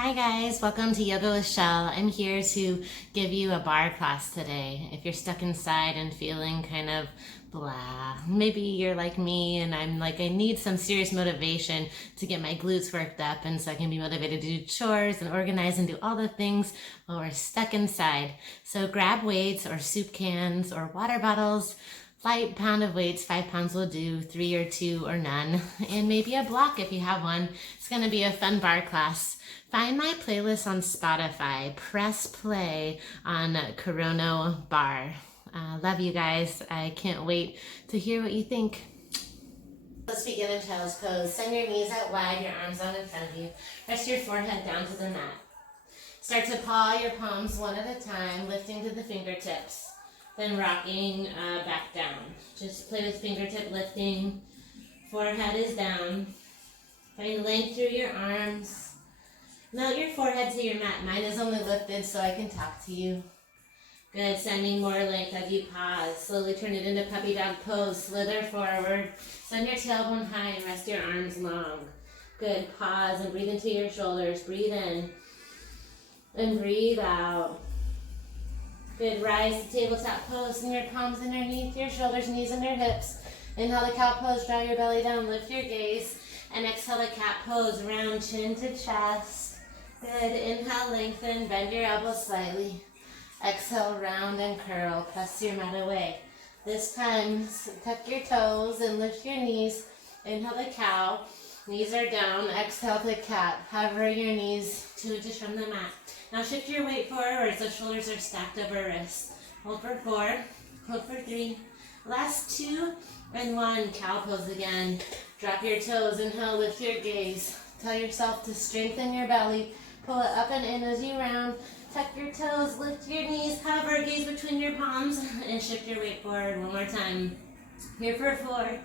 Hi guys, welcome to Yoga with Shell. I'm here to give you a barre class today. If you're stuck inside and feeling kind of blah, maybe you're like me and I'm like, I need some serious motivation to get my glutes worked up and so I can be motivated to do chores and organize and do all the things while we're stuck inside. So grab weights or soup cans or water bottles. Light pound of weights, 5 pounds will do, 3 or 2 or none, and maybe a block if you have one. It's going to be a fun barre class. Find my playlist on Spotify. Press play on Corona Barre. Love you guys. I can't wait to hear what you think. Let's begin in child's pose. Send your knees out wide, your arms out in front of you. Rest your forehead down to the mat. Start to paw your palms one at a time, lifting to the fingertips. Then rocking back down. Just play with fingertip lifting. Forehead is down. Find length through your arms. Melt your forehead to your mat. Mine is only lifted so I can talk to you. Good, sending more length as you pause. Slowly turn it into puppy dog pose. Slither forward. Send your tailbone high and rest your arms long. Good, pause and breathe into your shoulders. Breathe in and breathe out. Good, rise to tabletop pose. Send your palms underneath your shoulders, knees under hips. Inhale the cow pose, draw your belly down, lift your gaze. And exhale the cat pose, round chin to chest. Good, inhale, lengthen, bend your elbows slightly. Exhale, round and curl, press your mat away. This time, tuck your toes and lift your knees. Inhale the cow, knees are down. Exhale the cat, hover your knees 2 inches from the mat. Now shift your weight forward so shoulders are stacked over wrists. Hold for 4, hold for 3. Last 2 and 1. Cow pose again. Drop your toes, inhale, lift your gaze. Tell yourself to strengthen your belly. Pull it up and in as you round. Tuck your toes, lift your knees, hover, gaze between your palms, and shift your weight forward one more time. Here for 4.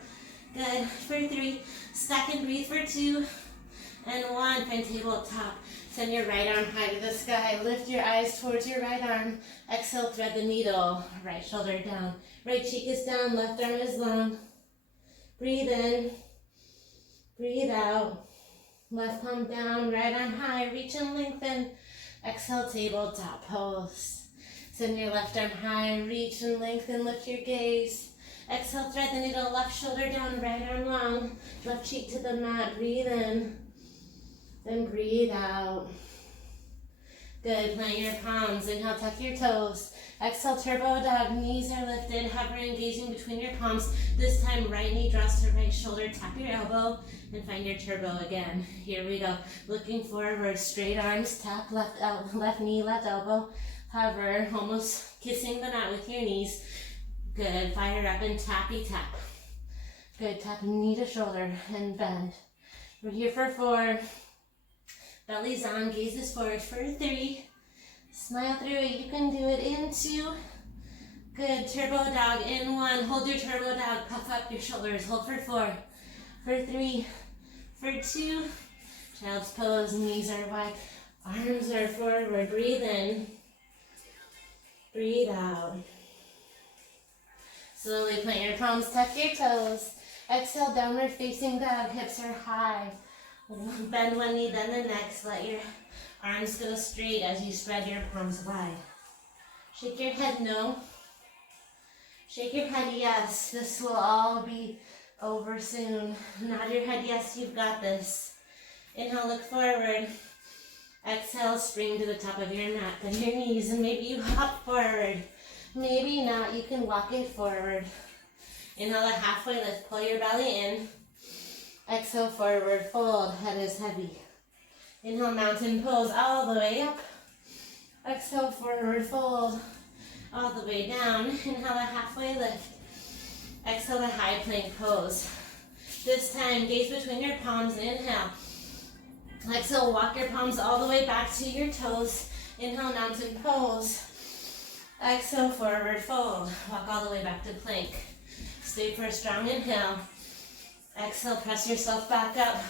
Good. For 3. Stack and breathe for 2. And 1. Find tabletop. Send your right arm high to the sky. Lift your eyes towards your right arm. Exhale, thread the needle. Right shoulder down. Right cheek is down. Left arm is long. Breathe in. Breathe out. Left palm down. Right arm high. Reach and lengthen. Exhale, tabletop pose. Send your left arm high. Reach and lengthen. Lift your gaze. Exhale, thread the needle. Left shoulder down. Right arm long. Left cheek to the mat. Breathe in. Then breathe out. Good, plant your palms. Inhale, tuck your toes. Exhale, turbo dog. Knees are lifted, hovering, gazing between your palms. This time, right knee draws to right shoulder. Tap your elbow and find your turbo again. Here we go. Looking forward, straight arms. Tap left knee, left elbow. Hover, almost kissing the mat with your knees. Good, fire up and tappy tap. Good, tap knee to shoulder and bend. We're here for 4. Belly's on, gaze is forward for 3. Smile through it, you can do it in 2. Good, turbo dog in 1. Hold your turbo dog, puff up your shoulders. Hold for 4, for 3, for 2. Child's pose, knees are wide, arms are forward. Breathe in, breathe out. Slowly plant your palms, tuck your toes. Exhale, downward facing dog, hips are high. Bend one knee, then the next. Let your arms go straight as you spread your palms wide. Shake your head no. Shake your head yes. This will all be over soon. Nod your head yes, you've got this. Inhale, look forward. Exhale, spring to the top of your mat. Bend your knees and maybe you hop forward. Maybe not, you can walk it forward. Inhale, a halfway lift. Pull your belly in. Exhale, forward fold, head is heavy. Inhale, mountain pose all the way up. Exhale, forward fold, all the way down. Inhale, a halfway lift. Exhale, a high plank pose. This time, gaze between your palms, inhale. Exhale, walk your palms all the way back to your toes. Inhale, mountain pose. Exhale, forward fold. Walk all the way back to plank. Stay for a strong inhale. Exhale, press yourself back up.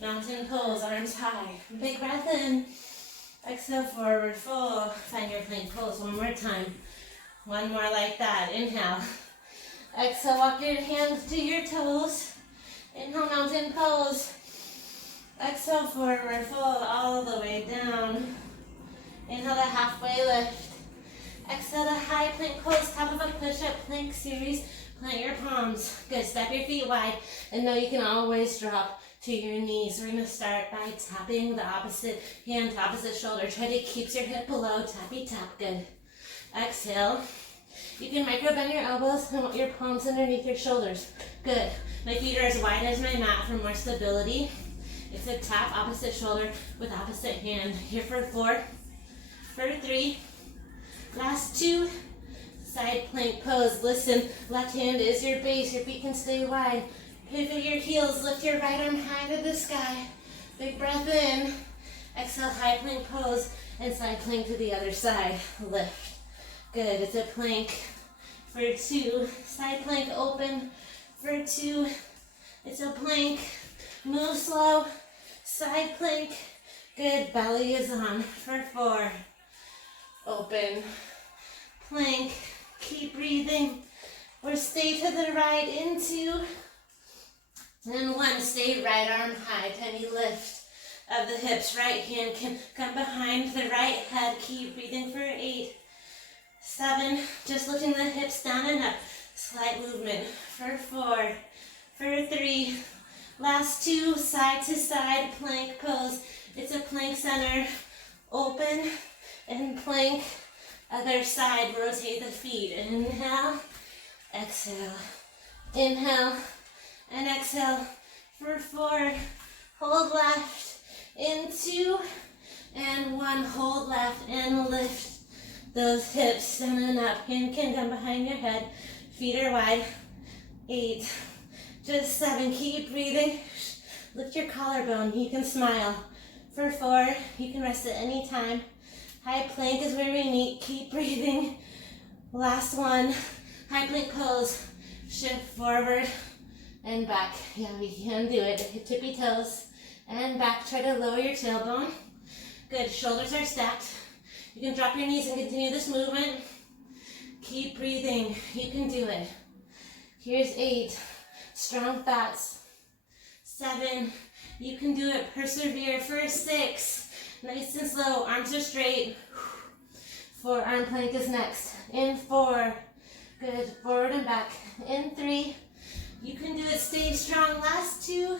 Mountain pose, arms high. Big breath in. Exhale, forward fold. Find your plank pose one more time. One more like that. Inhale. Exhale, walk your hands to your toes. Inhale, mountain pose. Exhale, forward fold all the way down. plank series. Plant your palms. Good, step your feet wide. And know you can always drop to your knees. We're gonna start by tapping the opposite hand to opposite shoulder. Try to keep your hip below, tappy tap, good. Exhale. You can micro bend your elbows and want your palms underneath your shoulders. Good. My feet are as wide as my mat for more stability. It's a tap opposite shoulder with opposite hand. Here for 4, for 3, last 2, side plank pose. Listen, left hand is your base. Your feet can stay wide. Pivot your heels, lift your right arm high to the sky. Big breath in. Exhale, high plank pose, and side plank to the other side. Lift. Good, it's a plank for 2. Side plank open for 2. It's a plank. Move slow. Side plank. Good, belly is on for 4. Open. Plank. Keep breathing. Or stay to the right in 2. And 1, stay right arm high. Tiny lift of the hips. Right hand can come behind the right head. Keep breathing for 8. 7, just lifting the hips down and up. Slight movement for 4, for 3. Last 2, side to side plank pose. It's a plank center. Open and plank. Other side, rotate the feet. Inhale, exhale. Inhale and exhale for 4. Hold left in 2 and 1. Hold left and lift those hips down and up. Hand can come behind your head. Feet are wide. 8, just 7. Keep breathing. Lift your collarbone. You can smile. For 4, you can rest at any time. High plank is where we meet. Keep breathing. Last 1, high plank pose. Shift forward and back. Yeah, we can do it. Tippy toes and back. Try to lower your tailbone. Good, shoulders are stacked. You can drop your knees and continue this movement. Keep breathing. You can do it. Here's 8. Strong thoughts. 7. You can do it. Persevere for 6. Nice and slow. Arms are straight. 4. Arm plank is next. In 4. Good. Forward and back. In 3. You can do it. Stay strong. Last 2.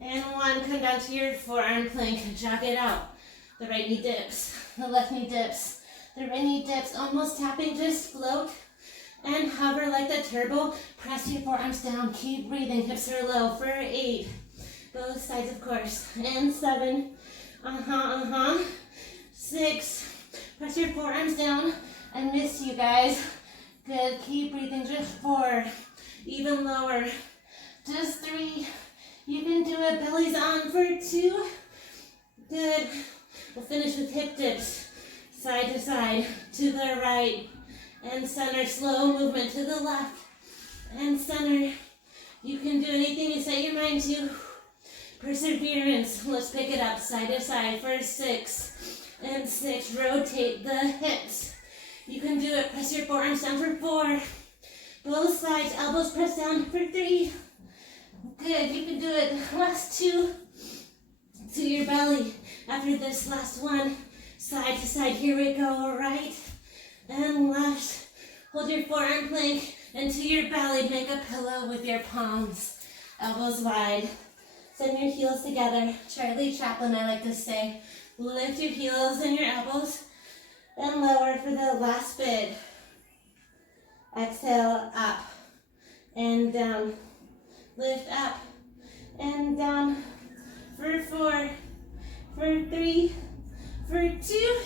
And 1. Come down to your forearm plank. Jog it out. The right knee dips, the left knee dips, the right knee dips, almost tapping, just float and hover like the turbo. Press your forearms down, keep breathing, hips are low for 8. Both sides, of course. And 7, 6, press your forearms down. I miss you guys. Good, keep breathing, just 4, even lower. Just 3, you can do it, belly's on for 2. Good. We'll finish with hip dips, side to side, to the right, and center. Slow movement to the left, and center. You can do anything you set your mind to. Perseverance. Let's pick it up, side to side for 6, and 6. Rotate the hips. You can do it. Press your forearms down for 4. Both sides, elbows pressed down for 3. Good, you can do it. Last 2. To your belly. After this last 1, side to side, here we go, right and left. Hold your forearm plank and to your belly, make a pillow with your palms, elbows wide. Send your heels together. Charlie Chaplin, I like to say. Lift your heels and your elbows and lower for the last bit. Exhale, up and down. Lift up and down. For 4, for 3, for 2,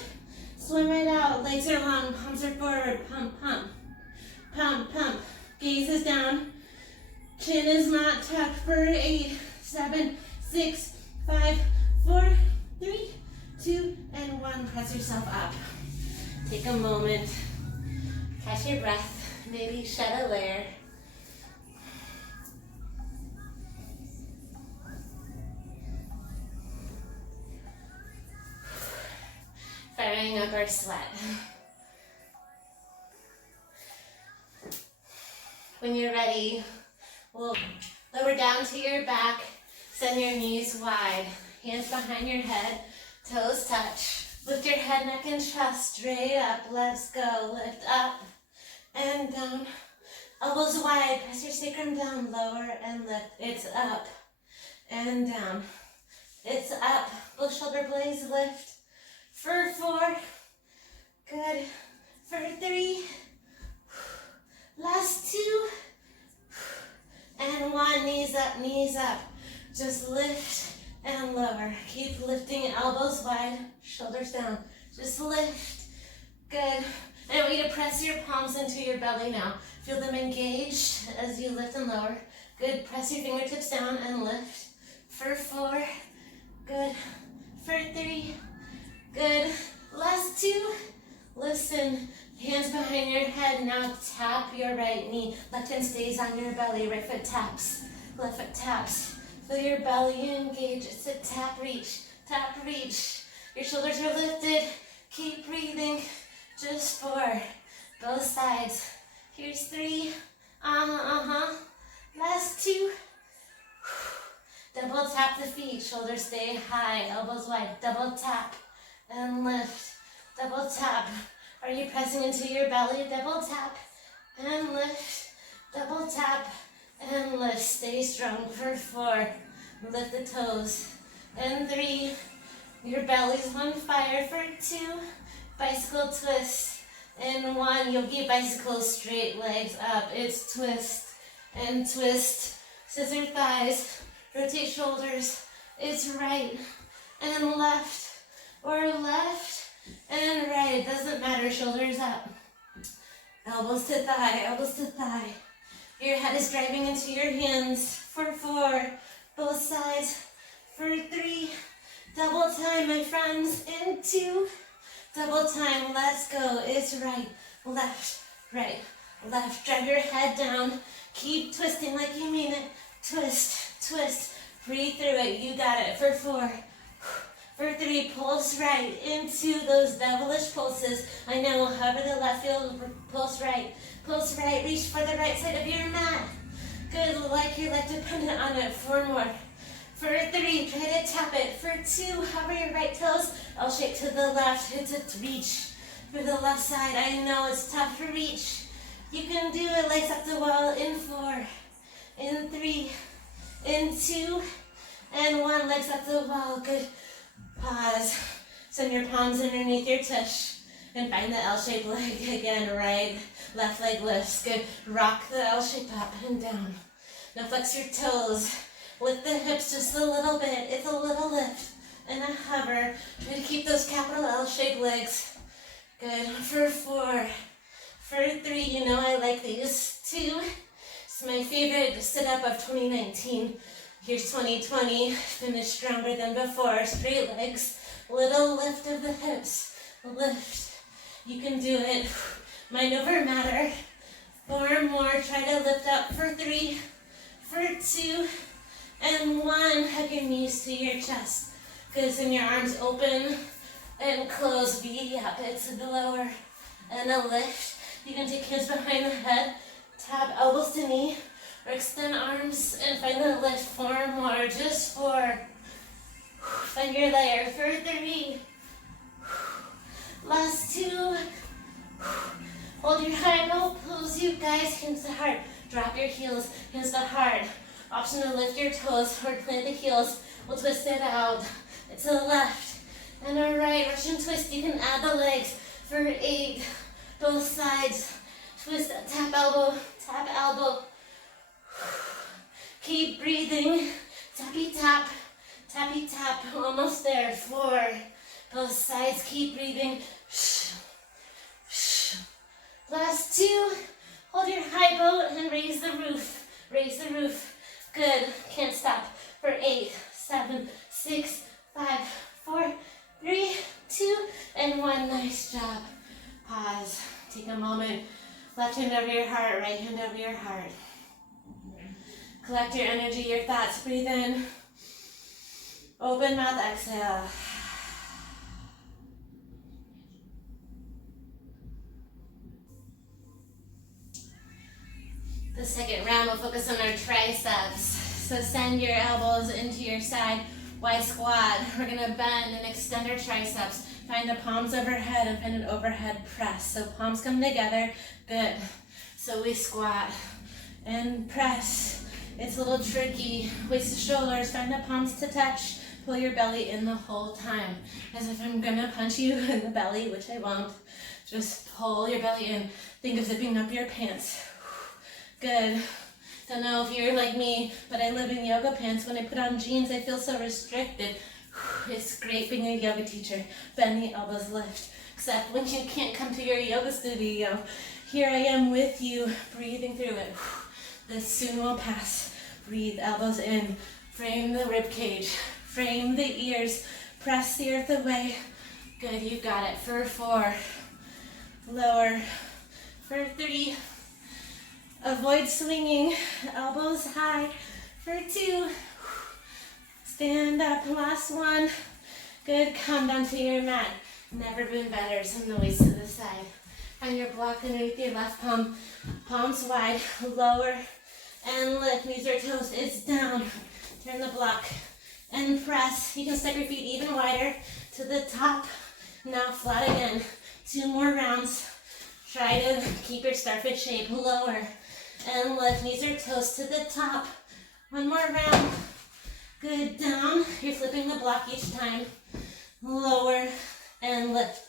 swim right out, legs are long, palms are forward, pump, pump, pump, pump, gaze is down, chin is not tucked for 8, 7, 6, 5, 4, 3, 2, and 1, press yourself up. Take a moment, catch your breath, maybe shed a layer. Firing up our sweat. When you're ready, we'll lower down to your back, send your knees wide, hands behind your head, toes touch. Lift your head, neck, and chest straight up. Let's go. Lift up, and down. Elbows wide, press your sacrum down, lower and lift. It's up and down. It's up. Both shoulder blades lift. For 4. Good. For 3. Last 2. And 1. Knees up, knees up. Just lift and lower. Keep lifting, elbows wide, shoulders down. Just lift. Good. I want you to press your palms into your belly now. Feel them engaged as you lift and lower. Good. Press your fingertips down and lift. For 4. Good. For 3. Good. Last 2. Listen. Hands behind your head. Now tap your right knee. Left hand stays on your belly. Right foot taps. Left foot taps. Feel your belly engage. It's a tap, reach. Tap, reach. Your shoulders are lifted. Keep breathing. Just 4. Both sides. Here's 3. Last 2. Double tap the feet. Shoulders stay high. Elbows wide. Double tap and lift. Double tap. Are you pressing into your belly? Double tap and lift. Double tap and lift. Stay strong for 4. Lift the toes. And 3. Your belly's on fire for 2. Bicycle twist. And 1. Yogi bicycle, straight legs up. It's twist and twist. Scissor thighs. Rotate shoulders. It's right and left, or left and right. It doesn't matter. Shoulders up. Elbows to thigh, elbows to thigh. Your head is driving into your hands. For 4. Both sides. For 3. Double time, my friends. And 2. Double time. Let's go. It's right, left, right, left. Drive your head down. Keep twisting like you mean it. Twist, twist. Breathe through it. You got it. For 4. For 3. Pulse right into those devilish pulses. I know. However the left feels. Pulse right. Pulse right. Reach for the right side of your mat. Good. Like your leg dependent on it. 4 more. For 3, try to tap it. For 2, hover your right toes. I'll shake to the left. It's a reach for the left side. I know it's tough to reach. You can do it. Legs up the wall. In 4. In 3. In 2. And 1. Legs up the wall. Good. Pause. Send your palms underneath your tush. And find the L-shaped leg again. Right. Left leg lifts. Good. Rock the L-shape up and down. Now flex your toes. Lift the hips just a little bit. It's a little lift and a hover. Try to keep those capital L-shaped legs. Good. For 4. For 3, you know I like these. 2. It's my favorite sit-up of 2019. Here's 2020. Finish stronger than before. Straight legs. Little lift of the hips. Lift. You can do it. Mind over matter. 4 more. Try to lift up. For 3. For 2. And 1, hug your knees to your chest. Good, send your arms open and close. V up, it's the lower and a lift. You can take hands behind the head, tap elbows to knee, or extend arms and find the lift. 4 more, just 4. Find your layer. For 3. Last 2. Hold your high low pose, you guys. Hands to heart. Drop your heels, hands to heart. Option to lift your toes or plant the heels. We'll twist it out. It's a left and a right. Russian twist. You can add the legs. For 8. Both sides. Twist, tap elbow, tap elbow. Keep breathing. Tappy tap, tappy tap. Almost there. 4. Both sides. Keep breathing. Last 2. Hold your high boat and raise the roof. Raise the roof. Good. Can't stop. For 8, 7, 6, 5, 4, 3, 2, and 1. Nice job. Pause. Take a moment. Left hand over your heart, right hand over your heart. Collect your energy, your thoughts. Breathe in. Open mouth, exhale. The second round, we'll focus on our triceps. So send your elbows into your side. Y squat. We're gonna bend and extend our triceps. Find the palms overhead and find an overhead press. So palms come together, good. So we squat and press. It's a little tricky. Waist to shoulders, find the palms to touch. Pull your belly in the whole time. As if I'm gonna punch you in the belly, which I won't. Just pull your belly in. Think of zipping up your pants. Good. Don't know if you're like me, but I live in yoga pants. When I put on jeans, I feel so restricted. It's great being a yoga teacher. Bend the elbows, lift. Except when you can't come to your yoga studio. Here I am with you, breathing through it. This soon will pass. Breathe, elbows in. Frame the rib cage. Frame the ears. Press the earth away. Good, you got it. For 4. Lower. For 3. Avoid swinging. Elbows high. For 2. Stand up. Last 1. Good. Come down to your mat. Never been better. Send the waist to the side. Find your block underneath your left palm. Palms wide. Lower and lift. Knees or toes. It's down. Turn the block and press. You can step your feet even wider to the top. Now flat again. 2 more rounds. Try to keep your starfish shape. Lower and lift. Knees or toes to the top. 1 more round. Good. Down. You're flipping the block each time. Lower and lift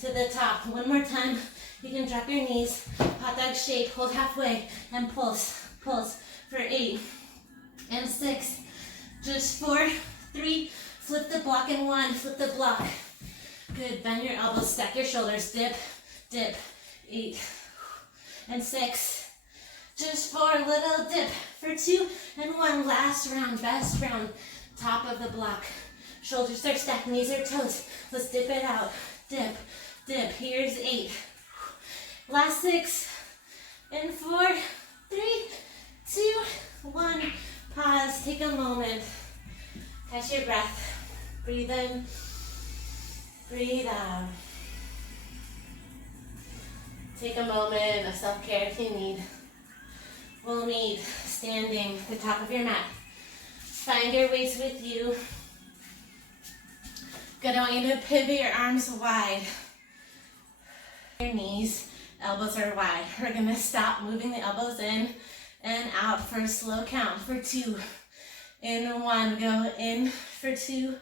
to the top. 1 more time. You can drop your knees. Hot dog shape. Hold halfway and pulse. Pulse for 8 and 6. Just 4, 3. Flip the block in 1. Flip the block. Good. Bend your elbows. Stack your shoulders. Dip. Dip. 8 and 6. Just 4. Little dip for 2 and 1. Last round. Best round. Top of the block. Shoulders are stacked. Knees or toes. Let's dip it out. Dip. Dip. Here's 8. Last 6 and 4, 3, 2, 1. Pause. Take a moment. Catch your breath. Breathe in. Breathe out. Take a moment of self-care if you need. We'll meet standing at the top of your mat. Find your waist with you. Good. I want you to pivot your arms wide. Your knees. Elbows are wide. We're going to stop moving the elbows in and out for a slow count. For 2. In 1. Go in for 2.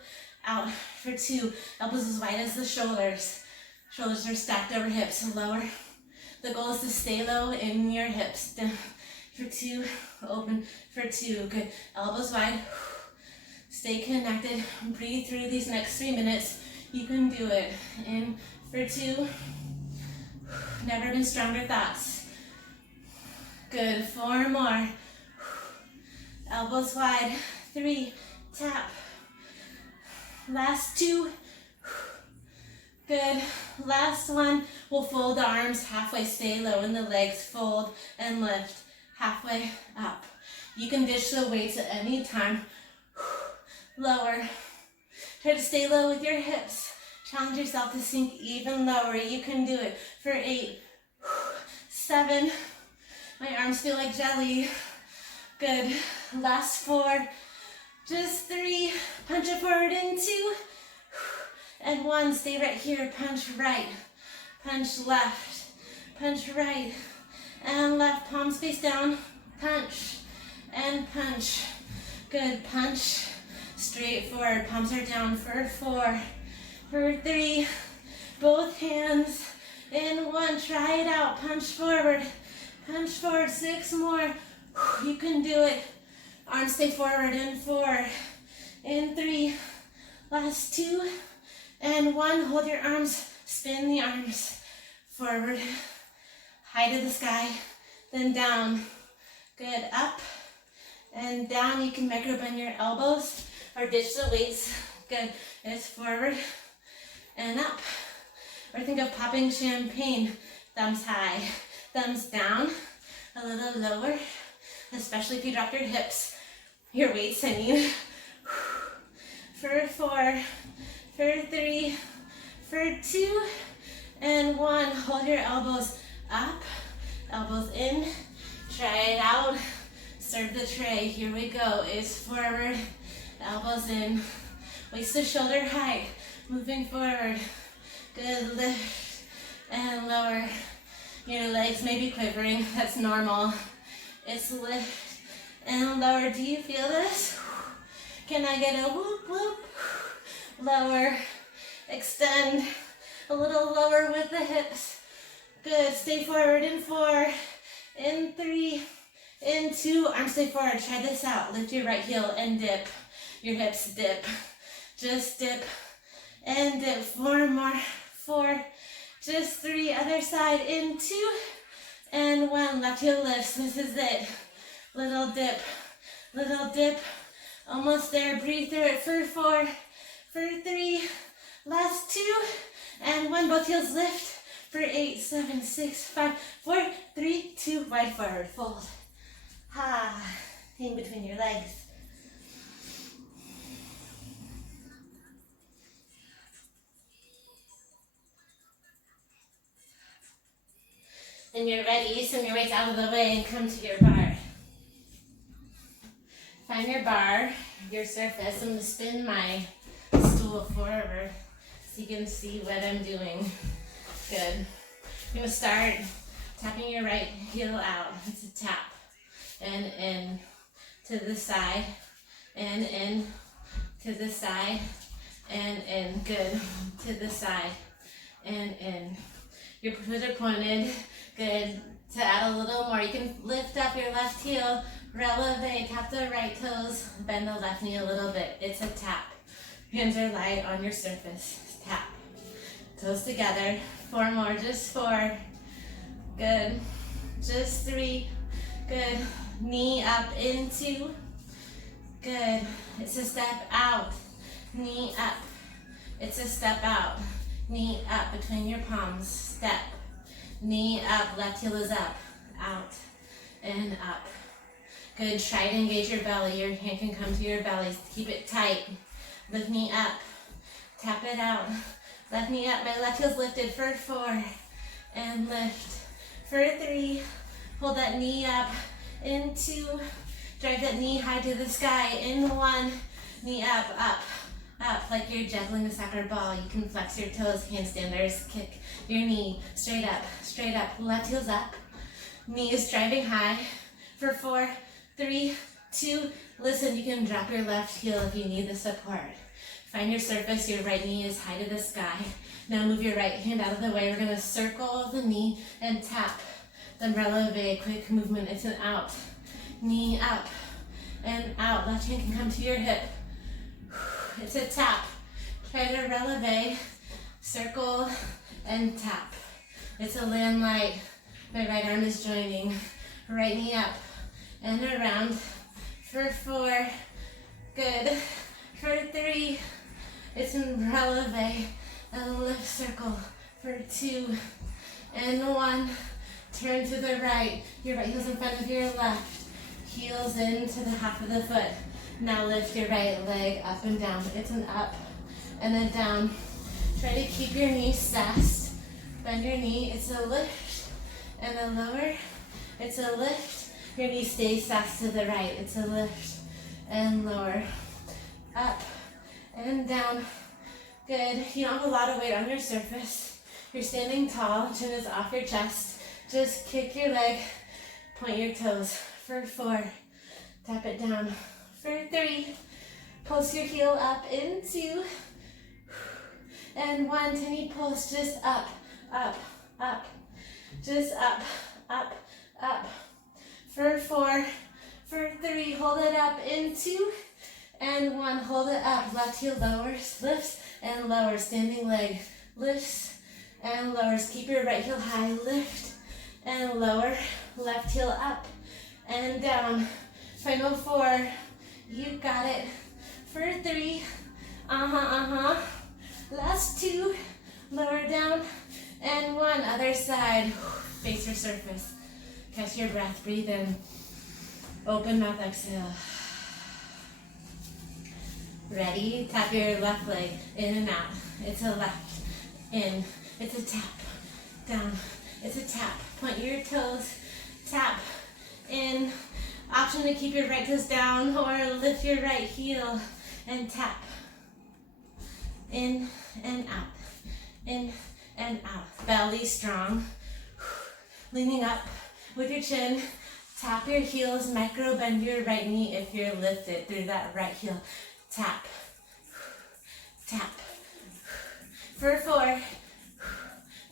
Out for 2. Elbows as wide as the shoulders. Shoulders are stacked over hips. Lower. The goal is to stay low in your hips. Down for 2. Open for 2. Good. Elbows wide. Stay connected. Breathe through these next 3 minutes. You can do it. In for 2. Never been stronger thoughts. Good. 4 more. Elbows wide. 3. Tap. Last 2. Good. Last 1. We'll fold the arms halfway. Stay low in the legs. Fold and lift. Halfway up. You can dish the weights at any time. Lower. Try to stay low with your hips. Challenge yourself to sink even lower. You can do it for 8, 7. My arms feel like jelly. Good. Last 4. Just 3. Punch it forward in 2. And 1. Stay right here. Punch right. Punch left. Punch right. And left. Palms face down. Punch. And punch. Good. Punch. Straight forward. Palms are down for 4. For 3, both hands in 1. Try it out. Punch forward. Punch forward. 6 more. You can do it. Arms stay forward in 4. In 3. Last 2 and 1. Hold your arms. Spin the arms forward. High to the sky. Then down. Good. Up and down. You can micro bend your elbows or ditch the weights. Good. It's forward and up. Or think of popping champagne. Thumbs high, thumbs down, a little lower, especially if you drop your hips, your weights, I mean. For 4, for 3, for 2, and 1. Hold your elbows up, elbows in. Try it out. Serve the tray. Here we go. Is forward, elbows in. Waist to shoulder height, moving forward. Good, lift and lower. Your legs may be quivering, that's normal. It's lift and lower. Do you feel this? Can I get a whoop, whoop? Lower, extend, a little lower with the hips. Good, stay forward in 4, in 3, in 2, arms stay forward. Try this out. Lift your right heel and dip. Your hips dip. Just dip and dip. 4 more. 4, just 3, other side. In 2 and 1. Left heel lifts. This is it. Little dip, almost there. Breathe through it for 4, for 3, last 2, and 1. Both heels lift for 8, 7, 6, 5, 4, 3, 2, wide forward, fold. Ha, in between your legs. When you're ready, send your weights out of the way and come to your bar. Find your bar, your surface. I'm going to spin my stool forward so you can see what I'm doing. Good. You're going to start tapping your right heel out. It's a tap. And in to the side. And in to the side. And in. Good. To the side. And in. Your foot are pointed. Good. To add a little more, you can lift up your left heel, releve, tap the right toes, bend the left knee a little bit. It's a tap. Hands are light on your surface. Tap. Toes together. 4 more, just 4. Good. Just 3. Good. Knee up into. Good. It's a step out. Knee up. It's a step out. Knee up between your palms. Step. Knee up, left heel is up, out, and up. Good, try to engage your belly. Your hand can come to your belly. Keep it tight. Lift knee up, tap it out. Left knee up, my left heel's lifted for 4, and lift. For 3, hold that knee up, in 2, drive that knee high to the sky, in 1, knee up, up, up, like you're juggling a soccer ball. You can flex your toes, handstanders, kick your knee straight up, left heel's up, knee is driving high, for 4, 3, 2, listen, you can drop your left heel if you need the support. Find your surface, your right knee is high to the sky. Now move your right hand out of the way. We're gonna circle the knee and tap, then releve, quick movement, it's an out, knee up and out, left hand can come to your hip. It's a tap. Try to releve, circle, and tap. It's a land light. My right arm is joining. Right knee up and around. For 4, good. For 3, it's a releve, a lift circle. For 2 and 1, turn to the right. Your right heel's in front of your left. Heels into the half of the foot. Now lift your right leg up and down. It's an up and then down. Try to keep your knees sassed. Bend your knee. It's a lift and a lower. It's a lift. Your knee stays sassed to the right. It's a lift and lower. Up and down. Good. You don't have a lot of weight on your surface. You're standing tall. Chin is off your chest. Just kick your leg. Point your toes. For 4. Tap it down. For 3, pulse your heel up into, and 1, tiny pulse, just up, up, up, just up, up, up. For 4, for 3, hold it up into, and 1, hold it up. Left heel lowers, lifts, and lowers. Standing leg lifts and lowers. Keep your right heel high, lift and lower. Left heel up and down. Final 4. You got it. For 3, last 2, lower down, and 1, other side. Face your surface. Catch your breath, breathe in. Open mouth, exhale. Ready? Tap your left leg in and out. It's a left, in. It's a tap, down. It's a tap. Point your toes, tap, in. Option to keep your right toes down or lift your right heel and tap. In and out. In and out. Belly strong. Leaning up with your chin. Tap your heels. Micro bend your right knee if you're lifted through that right heel. Tap. Tap. For 4.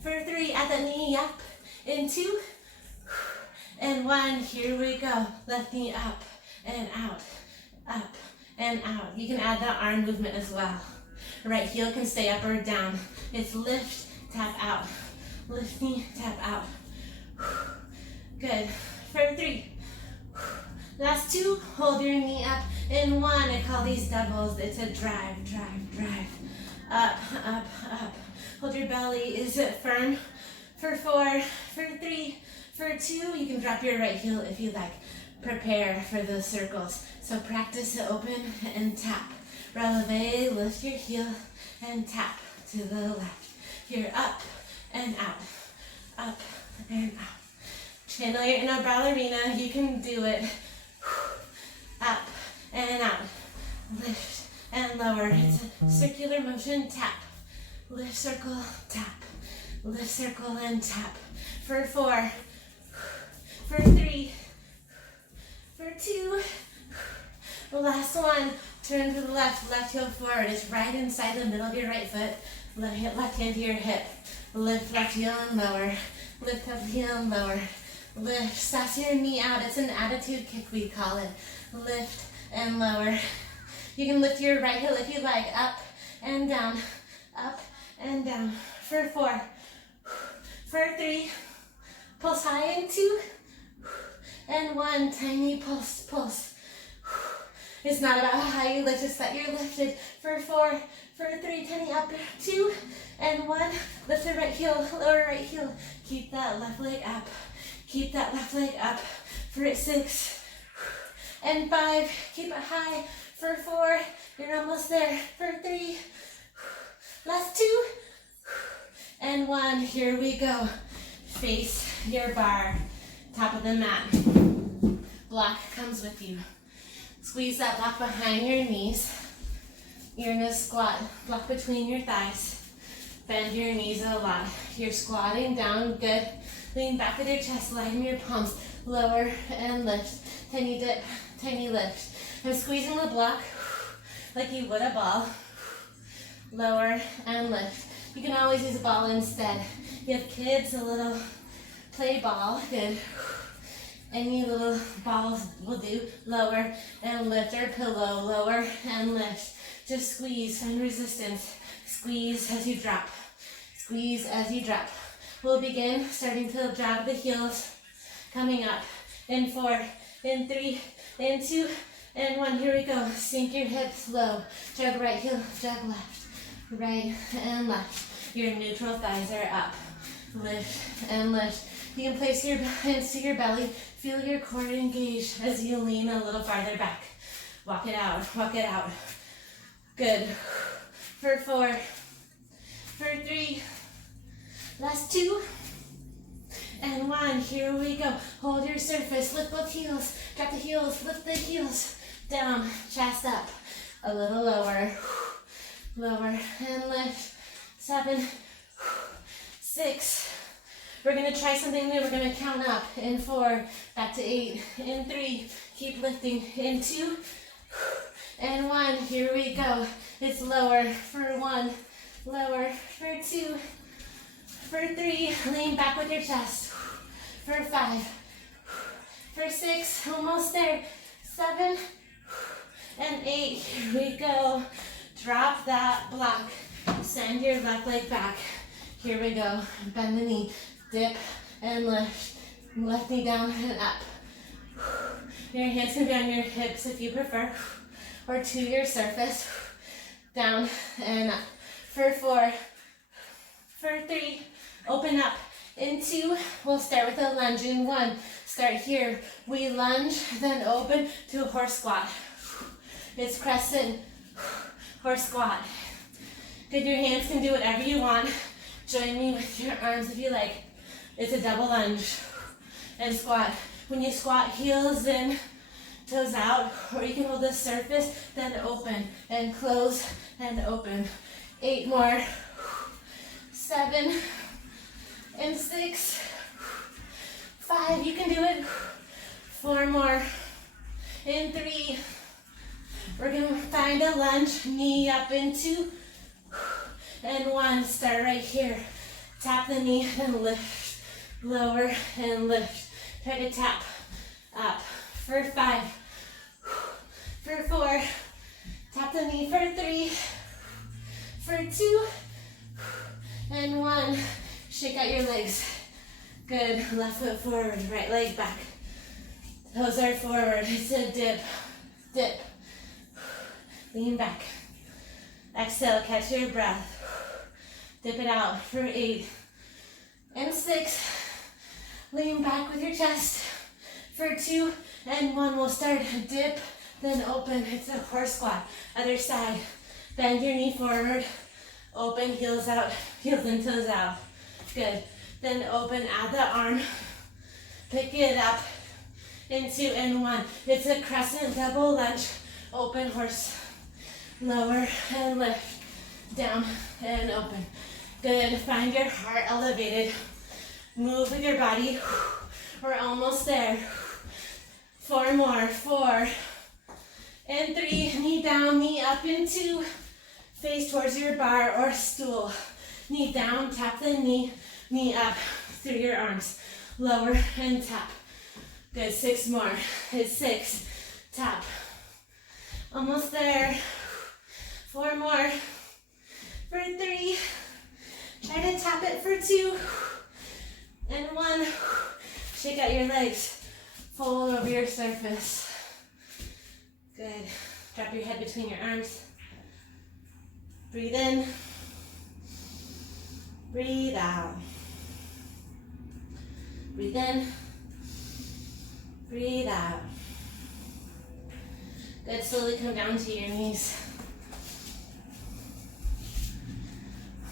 For 3. At the knee up. In 2. And 1. Here we go. Left knee up and out. Up and out. You can add that arm movement as well. Right heel can stay up or down. It's lift, tap out. Lift knee, tap out. Good. For 3. Last 2. Hold your knee up. In 1. I call these doubles. It's a drive, drive, drive. Up, up, up. Hold your belly. Is it firm? For 4. For 3. For 2. You can drop your right heel if you like. Prepare for those circles. So practice to open and tap. Releve, lift your heel and tap to the left. You're up and out. Up and out. Channel your inner ballerina. You can do it. Up and out. Lift and lower. It's a circular motion. Tap. Lift, circle, tap. Lift, circle, and tap. For 4. For 3. For 2. Last 1. Turn to the left. Left heel forward. It's right inside the middle of your right foot. Left hand to your hip. Lift left heel and lower. Lift up heel and lower. Lift. Sass your knee out. It's an attitude kick, we call it. Lift and lower. You can lift your right heel if you like. Up and down. Up and down. For 4. For 3. Pulse high in 2. And 1. Tiny pulse, pulse. It's not about how high you lift, it's that you're lifted. For 4. For 3. Tiny up. 2. And 1. Lift the right heel, lower right heel. Keep that left leg up. Keep that left leg up. For 6. And 5. Keep it high. For 4. You're almost there. For 3. Last 2. And 1. Here we go. Face your bar. Top of the mat. Block comes with you. Squeeze that block behind your knees. You're gonna squat. Block between your thighs. Bend your knees a lot. You're squatting down. Good. Lean back with your chest. Line your palms. Lower and lift. Tiny dip. Tiny lift. I'm squeezing the block like you would a ball. Lower and lift. You can always use a ball instead. You have kids, a little play ball. Good. Any little balls will do. Lower and lift, or pillow. Lower and lift. Just squeeze, find resistance. Squeeze as you drop. Squeeze as you drop. We'll begin starting to jog the heels. Coming up. In 4, in 3, in 2, and 1. Here we go. Sink your hips low. Jog right heel, jog left. Right and left. Your neutral thighs are up. Lift and lift. You can place your hands to your belly. Feel your core engage as you lean a little farther back. Walk it out. Walk it out. Good. For 4. For 3. Last 2. And 1. Here we go. Hold your surface. Lift both heels. Drop the heels. Lift the heels. Down. Chest up. A little lower. Lower and lift. 7. 6. We're going to try something new. We're going to count up. In 4. Back to 8. In 3. Keep lifting. In 2. And 1. Here we go. It's lower for 1. Lower for 2. For 3. Lean back with your chest. For 5. For 6. Almost there. 7. And 8. Here we go. Drop that block. Send your left leg back. Here we go. Bend the knee. Dip and lift. Left knee down and up. Your hands can be on your hips if you prefer, or to your surface. Down and up. For 4. For 3. Open up. In 2. We'll start with a lunge. In 1. Start here. We lunge, then open to a horse squat. It's crescent. Horse squat. Good, your hands can do whatever you want. Join me with your arms if you like. It's a double lunge. And squat. When you squat, heels in, toes out, or you can hold the surface, then open, and close, and open. 8 more. 7 and 6. 5, you can do it. 4 more. And 3. We're gonna find a lunge, knee up in 2. And 1, start right here. Tap the knee and lift. Lower and lift. Try to tap up for 5. For 4. Tap the knee for 3. For 2. And 1. Shake out your legs. Good. Left foot forward, right leg back. Toes are forward. It's a dip. Dip. Lean back. Exhale, catch your breath. Dip it out for 8 and 6. Lean back with your chest for 2 and 1. We'll start dip, then open. It's a horse squat. Other side. Bend your knee forward. Open, heels out, heels and toes out. Good. Then open, add the arm. Pick it up in 2 and 1. It's a crescent double lunge. Open horse. Lower and lift. Down and open. Good. Find your heart elevated. Move with your body. We're almost there. 4 more. 4 and 3. Knee down, knee up in 2. Face towards your bar or stool. Knee down, tap the knee. Knee up through your arms. Lower and tap. Good. 6 more. It's 6. Tap. Almost there. 4 more. For 3. Try to tap it for 2. And 1. Shake out your legs. Fold over your surface. Good. Drop your head between your arms. Breathe in. Breathe out. Breathe in. Breathe out. Good. Slowly come down to your knees.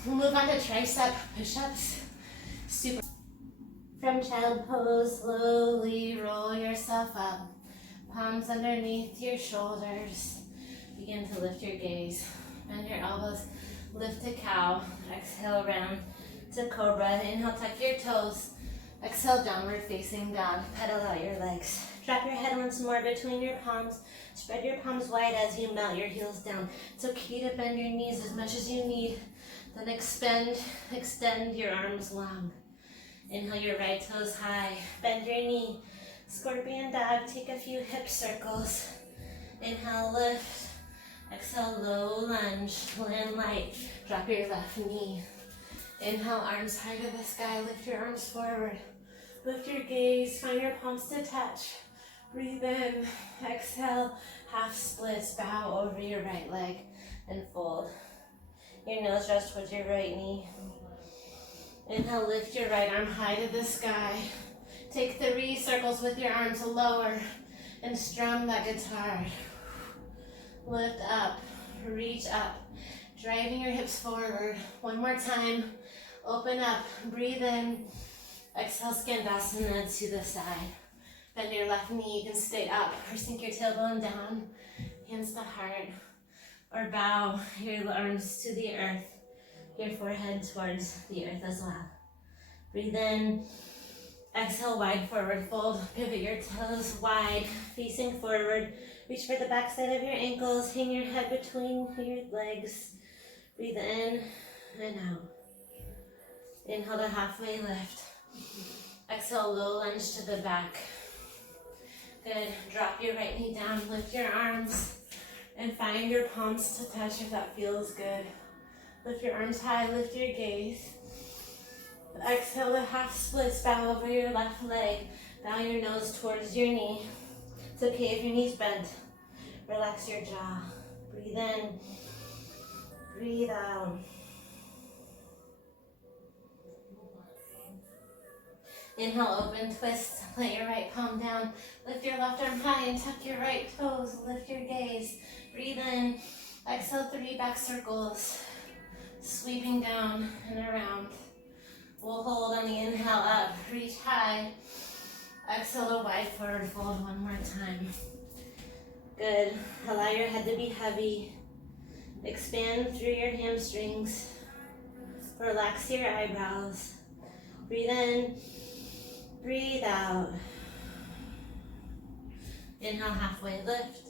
We'll move on to tricep push-ups. Super. From child pose, slowly roll yourself up. Palms underneath your shoulders. Begin to lift your gaze. Bend your elbows. Lift to cow. Exhale, round to cobra. Inhale, tuck your toes. Exhale, downward facing dog. Pedal out your legs. Drop your head once more between your palms. Spread your palms wide as you melt your heels down. It's okay to bend your knees as much as you need. Then extend your arms long. Inhale your right toes high. Bend your knee. Scorpion dog. Take a few hip circles. Inhale, lift. Exhale, low lunge. Land light. Drop your left knee. Inhale, arms high to the sky. Lift your arms forward. Lift your gaze. Find your palms to touch. Breathe in. Exhale, half splits. Bow over your right leg and fold. Your nose rests towards your right knee. Inhale, lift your right arm high to the sky. Take 3 circles with your arms lower and strum that guitar. Lift up, reach up, driving your hips forward. 1 more time. Open up, breathe in. Exhale, Skandasana to the side. Bend your left knee, you can stay up or sink your tailbone down, hands to heart, or bow your arms to the earth, your forehead towards the earth as well. Breathe in, exhale, wide forward fold, pivot your toes wide, facing forward, reach for the back side of your ankles, hang your head between your legs. Breathe in and out. Inhale to halfway lift. Exhale, low lunge to the back. Good. Drop your right knee down, lift your arms, and find your palms to touch if that feels good. Lift your arms high, lift your gaze. Exhale to half splits, bow over your left leg. Bow your nose towards your knee. It's okay if your knee's bent. Relax your jaw. Breathe in, breathe out. Inhale, open, twist, plant your right palm down, lift your left arm high and tuck your right toes, lift your gaze, breathe in, exhale 3 back circles, sweeping down and around. We'll hold on the inhale up, reach high, exhale to wide forward fold 1 more time. Good, allow your head to be heavy, Expand through your hamstrings. Relax your eyebrows. Breathe in, breathe out. Inhale, halfway lift.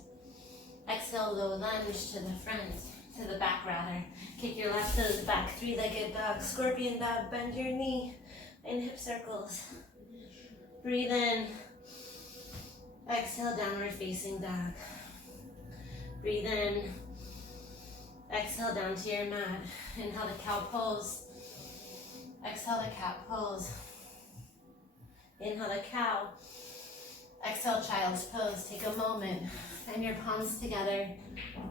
Exhale, low lunge to the front, to the back rather. Kick your left toes back, three-legged dog, scorpion dog, bend your knee in hip circles. Breathe in. Exhale, downward facing dog. Breathe in. Exhale, down to your mat. Inhale the cow pose. Exhale the cat pose. Inhale the cow. Exhale, child's pose. Take a moment. Find your palms together.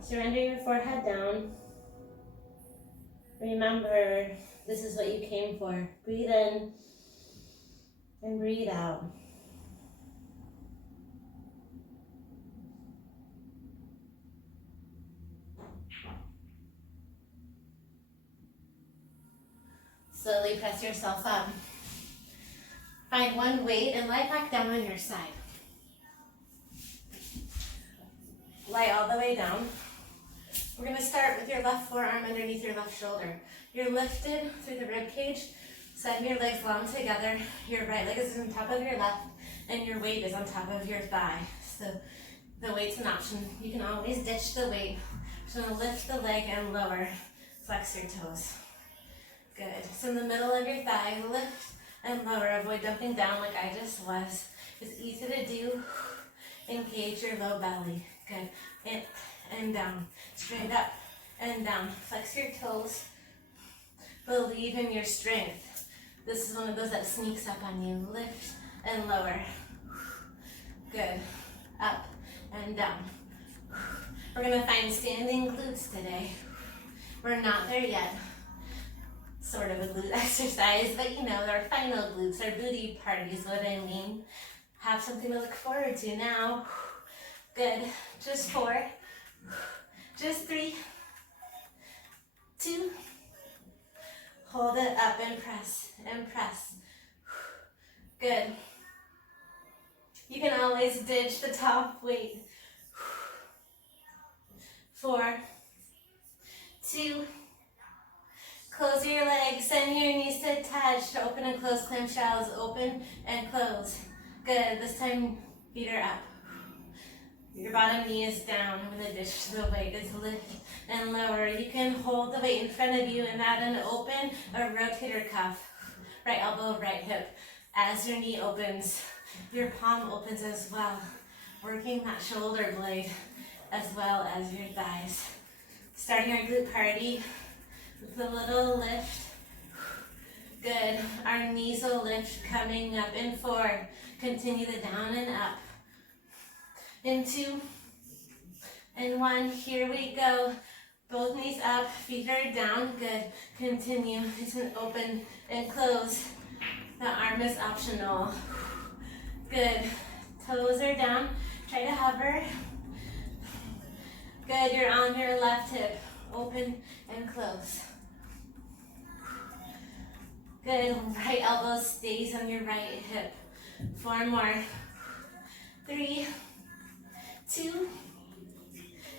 Surrender your forehead down. Remember, this is what you came for. Breathe in and breathe out. Slowly press yourself up. Find one weight and lie back down on your side. Lie all the way down. We're going to start with your left forearm underneath your left shoulder. You're lifted through the rib cage. Send your legs long together. Your right leg is on top of your left, and your weight is on top of your thigh. So the weight's an option. You can always ditch the weight. Just going to lift the leg and lower. Flex your toes. Good. So in the middle of your thigh, lift and lower. Avoid dumping down like I just was. It's easy to do. Engage your low belly. Good. In and down. Straight up and down. Flex your toes. Believe in your strength. This is one of those that sneaks up on you. Lift and lower. Good. Up and down. We're going to find standing glutes today. We're not there yet. Sort of a glute exercise, but you know, our final glutes, our booty part is what I mean. Have something to look forward to now. Good. Just 4. Just 3. 2. Hold it up and press and press. Good. You can always ditch the top weight. 4. 2. Close your legs, send your knees to touch. Open and close clamshells, open and close. Good, this time feet are up. Your bottom knee is down. I'm going to ditch the weight. It's lift and lower. You can hold the weight in front of you and add an open or rotator cuff. Right elbow, right hip. As your knee opens, your palm opens as well. Working that shoulder blade as well as your thighs. Starting our glute party with a little lift. Good. Our knees will lift coming up in 4. Continue the down and up. In 2 and 1. Here we go. Both knees up, feet are down. Good. Continue. It's an open and close. The arm is optional. Good. Toes are down. Try to hover. Good. You're on your left hip. Open and close. Good. Right elbow stays on your right hip. 4 more. 3, 2,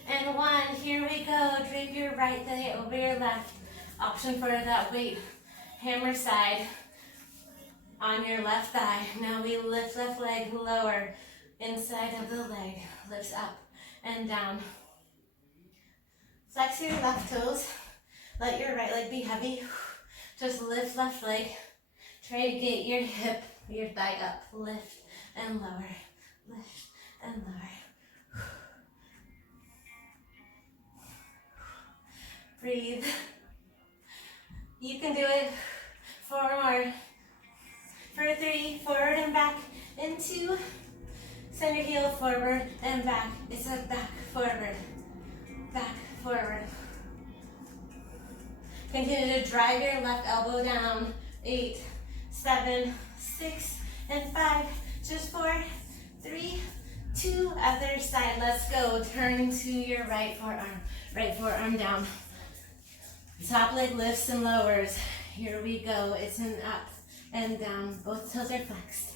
and 1. Here we go. Drape your right thigh over your left. Option for that weight. Hammer side on your left thigh. Now we lift left leg lower. Inside of the leg. Lifts up and down. Flex your left toes. Let your right leg be heavy. Just lift left leg. Try to get your hip, your thigh up. Lift and lower. Lift and lower. Breathe. You can do it. 4 more. For 3, forward and back. In 2, send your heel forward and back. It's a back, forward. Back, forward. Continue to drive your left elbow down. 8, 7, 6, and 5. Just 4, 3, 2. Other side. Let's go. Turn to your right forearm. Right forearm down. Top leg lifts and lowers. Here we go. It's an up and down. Both toes are flexed.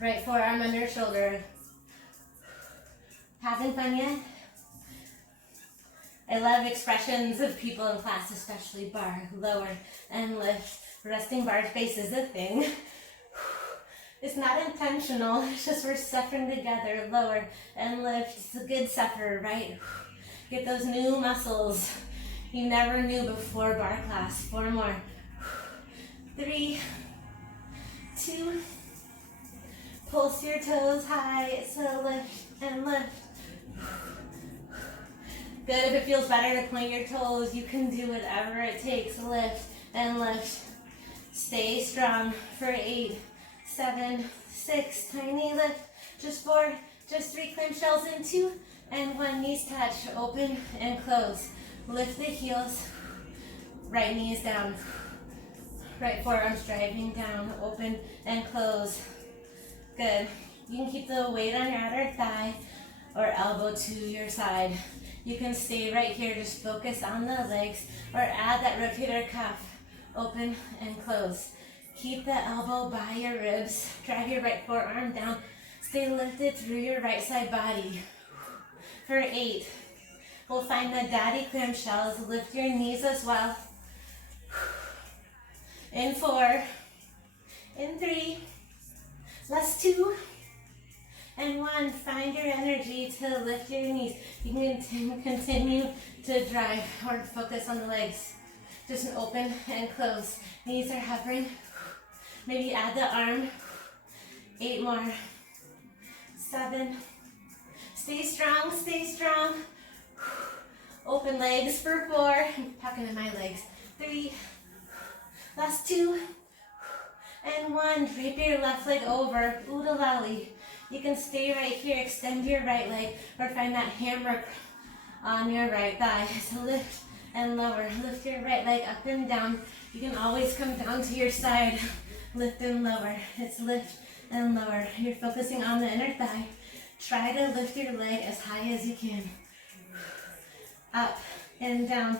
Right forearm under shoulder. Having fun yet? I love expressions of people in class, especially bar, lower, and lift. Resting bar space is a thing. It's not intentional, it's just we're suffering together, lower and lift. It's a good suffer, right? Get those new muscles you never knew before bar class. 4 more. 3, 2, pulse your toes high, so lift and lift. Good, if it feels better to point your toes, you can do whatever it takes. Lift and lift. Stay strong for 8, 7, 6, tiny lift. Just 4, just 3 clamshells in 2, and 1, knees touch, open and close. Lift the heels, right knees down, right forearms driving down, open and close. Good. You can keep the weight on your outer thigh or elbow to your side. You can stay right here, just focus on the legs, or add that rotator cuff, open and close. Keep the elbow by your ribs, drive your right forearm down, stay lifted through your right side body. For 8, we'll find the daddy clamshells, lift your knees as well. In 4, in 3, last 2, and 1. Find your energy to lift your knees. You can continue to drive or focus on the legs. Just an open and close. Knees are hovering. Maybe add the arm. 8 more. 7. Stay strong, stay strong. Open legs for 4. I'm talking to my legs. 3. Last 2. And 1. Drape your left leg over. Udalali. You can stay right here. Extend your right leg or find that hammer on your right thigh. So lift and lower. Lift your right leg up and down. You can always come down to your side. Lift and lower. It's lift and lower. You're focusing on the inner thigh. Try to lift your leg as high as you can. Up and down.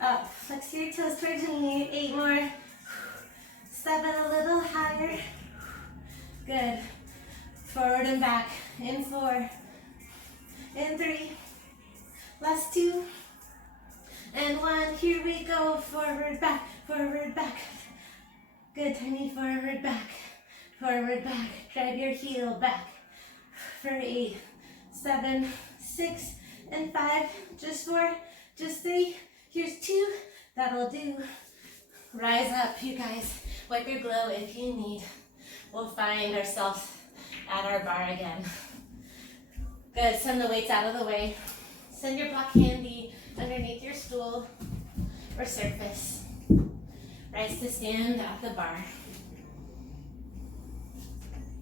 Up. Flex your toes towards your knee. 8 more. 7, a little higher. Good. Forward and back. In 4. In 3. Last 2. And 1. Here we go. Forward, back. Forward, back. Good. Tiny forward, back. Forward, back. Drive your heel back. For 8, 7, 6, and 5. Just 4. Just 3. Here's 2. That'll do. Rise up, you guys. Wipe your glow if you need. We'll find ourselves at our bar again. Good. Send the weights out of the way. Send your block handy underneath your stool or surface. Rise to stand at the bar.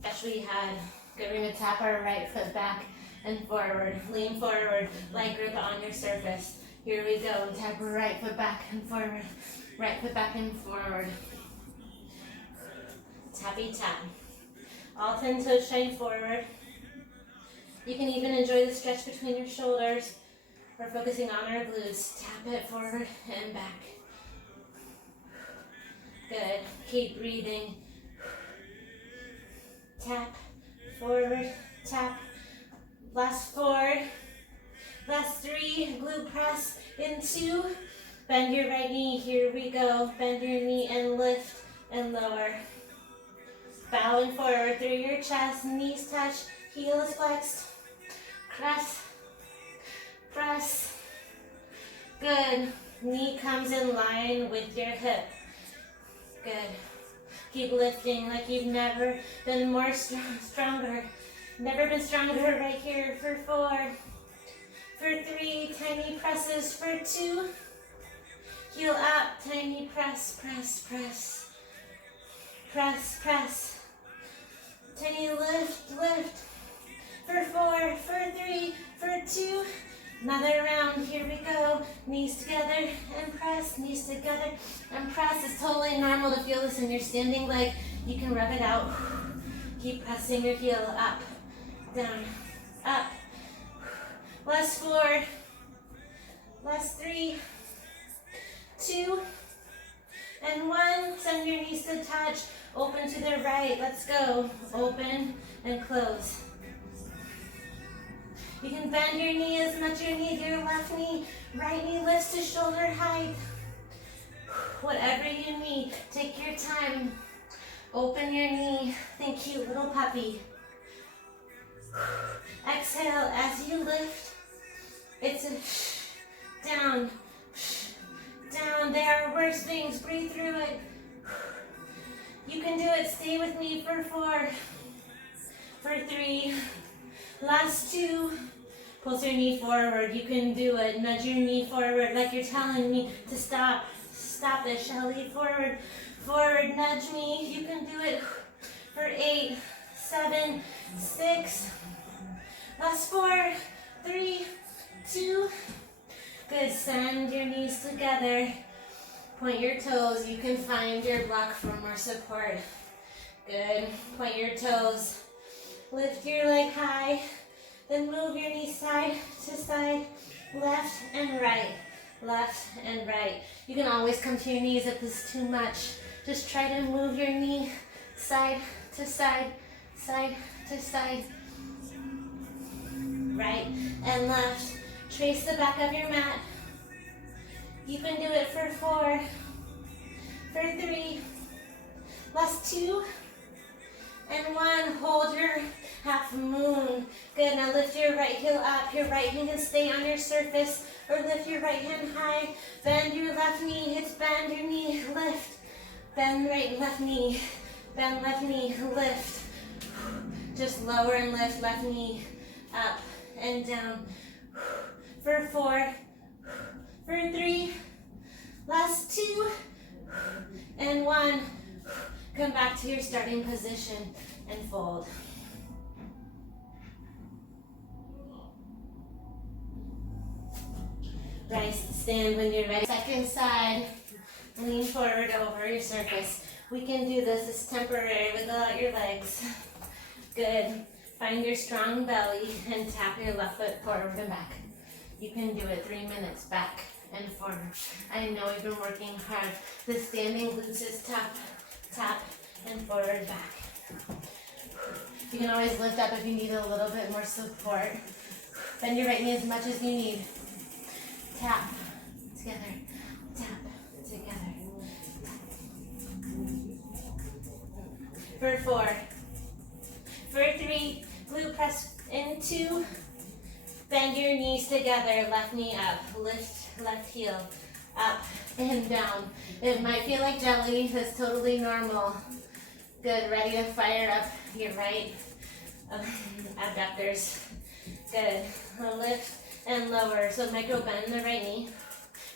As we had, good, we're going to tap our right foot back and forward. Lean forward, light grip on your surface. Here we go. Tap right foot back and forward. Right foot back and forward. Tappy tap. All 10 toes shine forward. You can even enjoy the stretch between your shoulders. We're focusing on our glutes. Tap it forward and back. Good. Keep breathing. Tap, forward, tap. Last 4. Last 3. Glute press in 2. Bend your right knee. Here we go. Bend your knee and lift and lower. Bowing forward through your chest, knees touch, heel is flexed. Press, press. Good. Knee comes in line with your hip. Good. Keep lifting like you've never been more stronger. Never been stronger right here. For 4. For 3, tiny presses. For 2, heel up, tiny press, press, press. Press, press. Tiny lift, lift. For 4, for 3, for 2. Another round. Here we go. Knees together and press. Knees together and press. It's totally normal to feel this in your standing leg. You can rub it out. Keep pressing your heel up, down, up. Last 4. Last 3, 2, and 1. Send your knees to touch. Open to the right. Let's go. Open and close. You can bend your knee as much as you need. Your left knee, right knee lifts to shoulder height. Whatever you need, take your time. Open your knee. Think cute little puppy. Exhale as you lift. It's a down, down. There are worse things. Breathe through it. You can do it. Stay with me for 4, for 3, last 2. Pulse your knee forward. You can do it. Nudge your knee forward like you're telling me to stop. Stop it, Shelly. Forward, forward. Nudge me. You can do it for 8, 7, 6. Last 4, 3, 2. Good. Send your knees together. Point your toes. You can find your block for more support. Good. Point your toes. Lift your leg high. Then move your knees side to side. Left and right. Left and right. You can always come to your knees if this is too much. Just try to move your knee side to side. Side to side. Right and left. Trace the back of your mat. You can do it for 4, for 3, last 2, and 1. Hold your half moon. Good, now lift your right heel up. Your right hand can stay on your surface, or lift your right hand high. Bend your left knee. It's bend your knee, lift. Bend right left knee. Bend left knee, lift. Just lower and lift left knee up and down. For 4, for 3, last 2, and 1. Come back to your starting position and fold. Right, stand when you're ready. Second side, lean forward over your surface. We can do this, it's temporary, wiggle out your legs. Good. Find your strong belly and tap your left foot forward and back. You can do it 3 minutes, back and forward. I know you've been working hard. The standing glutes is tap, tap, and forward, back. You can always lift up if you need a little bit more support. Bend your right knee as much as you need. Tap, together, tap, together. For 4, for 3, glute press into. Bend your knees together, left knee up, lift left heel, up and down. It might feel like jelly, that's totally normal. Good, ready to fire up your right abductors. Good, lift and lower. So micro bend the right knee.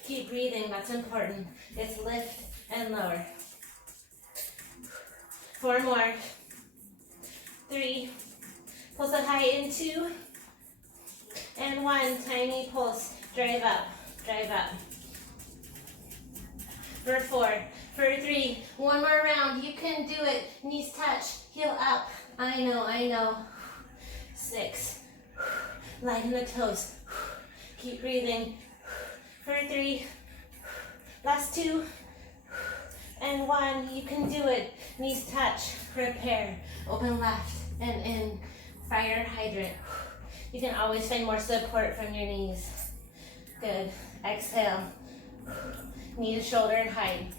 Keep breathing, that's important. It's lift and lower. 4 more. 3, pulse it high in 2. And 1, tiny pulse, drive up, drive up. For 4, for 3, 1 more round, you can do it. Knees touch, heel up, I know. 6, lighten the toes, keep breathing. For 3, last 2, and 1, you can do it. Knees touch, prepare, open left and in, fire hydrant. You can always find more support from your knees. Good. Exhale. Knee to shoulder height.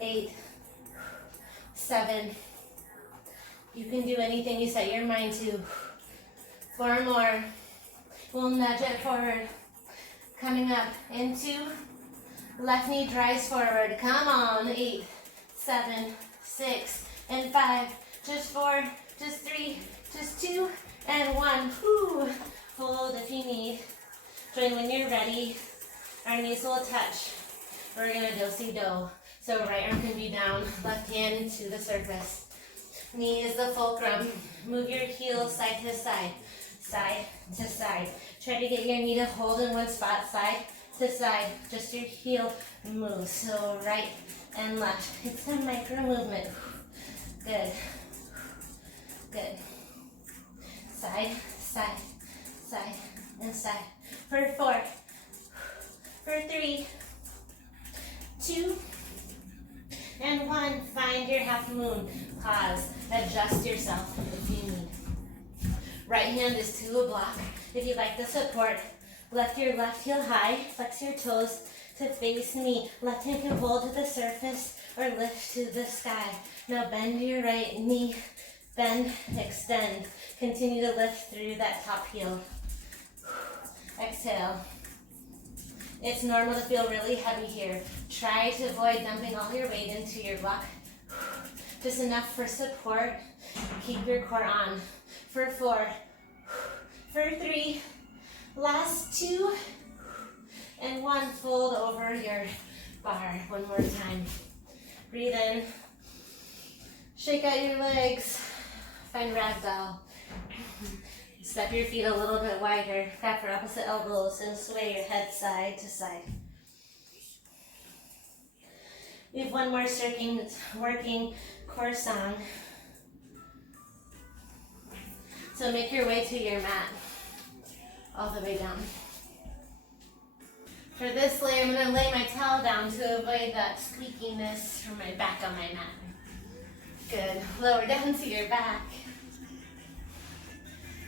8, 7. You can do anything you set your mind to. 4 more. We'll nudge it forward. Coming up into. Left knee drives forward. Come on. 8, 7, 6, and 5. Just 4, just 3, just 2. And 1, whoo, fold if you need. Join when you're ready. Our knees will touch. We're gonna do-si-do. So right arm can be down, left hand to the surface. Knee is the fulcrum. Move your heels side to side, side to side. Try to get your knee to hold in one spot, side to side. Just your heel moves. So right and left. It's a micro movement. Good. Good. Side, side, side, and side. For 4, for 3, 2, and 1. Find your half moon. Pause. Adjust yourself if you need. Right hand is to a block. If you like the support, lift your left heel high, flex your toes to face me. Left hand can hold to the surface or lift to the sky. Now bend your right knee, bend, extend. Continue to lift through that top heel. Exhale. It's normal to feel really heavy here. Try to avoid dumping all your weight into your block. Just enough for support. Keep your core on. For 4, for 3, last 2, and 1. Fold over your bar. One more time. Breathe in. Shake out your legs. Find ragdoll. Step your feet a little bit wider. Grab for opposite elbows and sway your head side to side. We have one more working core song. So make your way to your mat, all the way down. For this lay, I'm going to lay my towel down to avoid that squeakiness from my back on my mat. Good. Lower down to your back.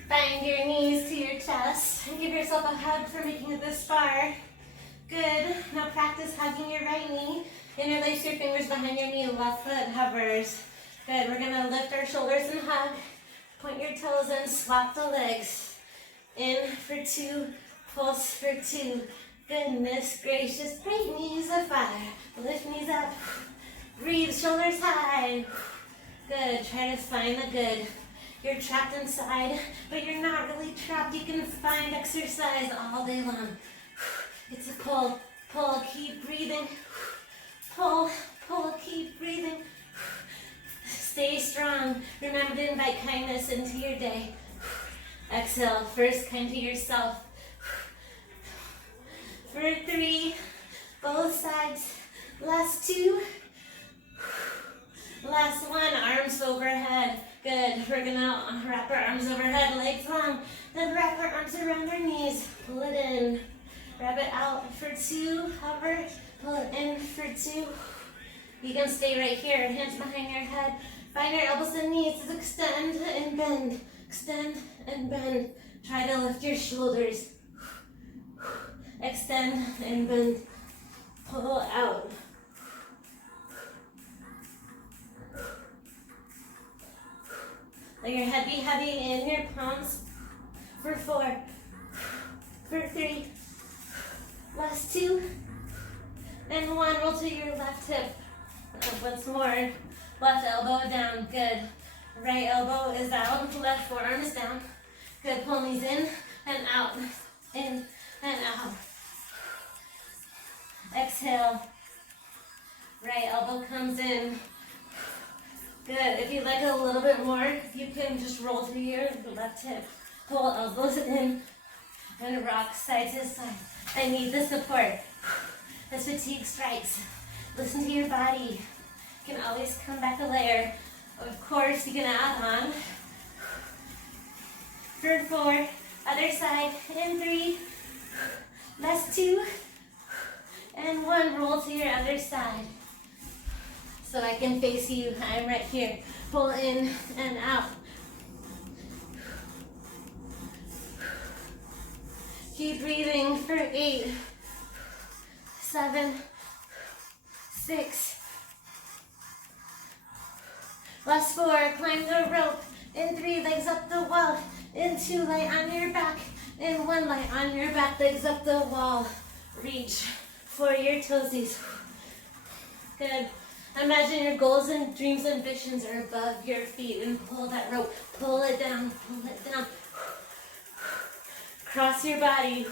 Bind your knees to your chest and give yourself a hug for making it this far. Good. Now practice hugging your right knee. Interlace your fingers behind your knee. Left foot hovers. Good. We're going to lift our shoulders and hug. Point your toes in. Swap the legs. In for 2. Pulse for 2. Goodness gracious. Great. Knees of fire. Lift knees up. Breathe. Shoulders high. Good. Try to find the good. You're trapped inside, but you're not really trapped. You can find exercise all day long. It's a pull, pull, keep breathing. Pull, pull, keep breathing. Stay strong. Remember to invite kindness into your day. Exhale, first kind to yourself. For 3, both sides. Last 2. Last 1, arms overhead. Good. We're gonna wrap our arms overhead, legs long. Then wrap our arms around our knees. Pull it in. Wrap it out for 2. Hover. Pull it in for 2. You can stay right here. Hands behind your head. Find your elbows and knees. Extend and bend. Extend and bend. Try to lift your shoulders. Extend and bend. Pull out. Let your head be heavy in your palms. For 4, for 3, last 2, and 1. Roll to your left hip. Once more. Left elbow down. Good. Right elbow is out. Left forearm is down. Good. Pull knees in and out. In and out. Exhale. Right elbow comes in. Good. If you'd like a little bit more, you can just roll to your left hip. Pull elbows in and rock side to side. I need the support. As fatigue strikes, listen to your body. You can always come back a layer. Of course, you can add on. For 4, other side, in 3, last 2, and 1. Roll to your other side. So I can face you. I'm right here. Pull in and out. Keep breathing for 8, 7, 6. Last 4. Climb the rope. In 3, legs up the wall. In 2, lie on your back. In 1, lie on your back, legs up the wall. Reach for your toesies. Good. Imagine your goals and dreams and ambitions are above your feet and pull that rope. Pull it down, pull it down. Cross your body.